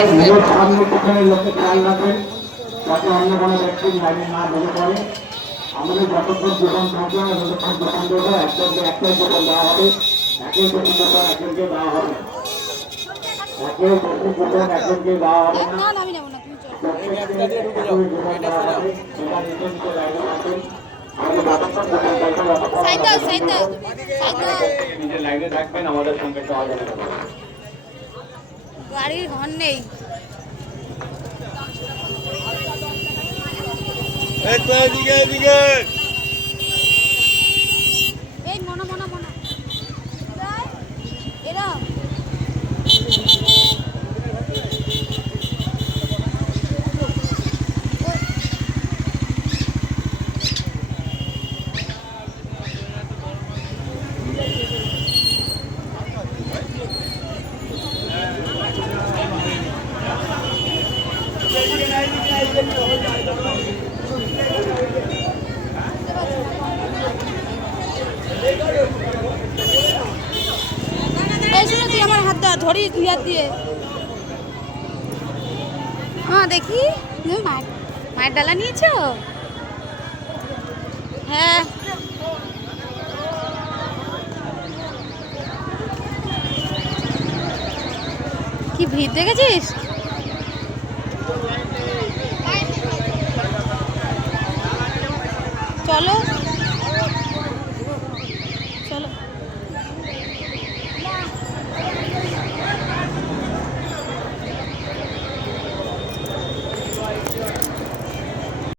লোককে খেয়াল রাখবেন যাতে অন্য কোনো ব্যক্তির লাইনে না ঢুকে পড়ে। আমাদের যতক্ষণ দোকান থাকবে না ততক্ষণ দোকান দেবো, একটাই দোকান দেওয়া হবে, একের বেশি দোকান একজনকে দেওয়া হবে, একের বেশি দোকান একজনকে দেওয়া হবে না, দোকান দেওয়া হবে। সেটা নিচে নিচে লাইনে থাকবেন। নিজের লাইনে থাকবেন, আমাদের সঙ্গে যোগাযোগ করবেন। গাড়ির ঘর নেই। এই মনা মনা মনা এরা তুই আমার হাত ধরি তুই হাত দিয়ে। হ্যাঁ দেখি মায়ের ডালা নিয়েছ? হ্যাঁ কি ভিড় দেখেছিস? চলো।